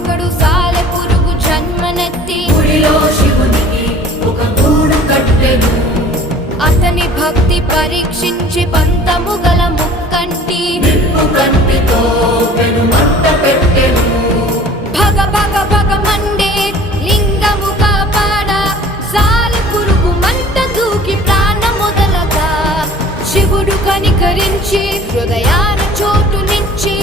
ఒకడు సాలె పురుగు జన్మనెత్తి గుడిలో శివునికి ఒక గూడు కట్టెను. అతని భక్తి పరీక్షించి పంతము గల ముక్కంటి నిప్పు కంటితో పెను మంట పెట్టెను. భగ భగ భగ మండే లింగము కాపాడ సాలె పురుగు మంట దూకి ప్రాణముదలగా శివుడు కనికరించి హృదయాన చోటు నుంచి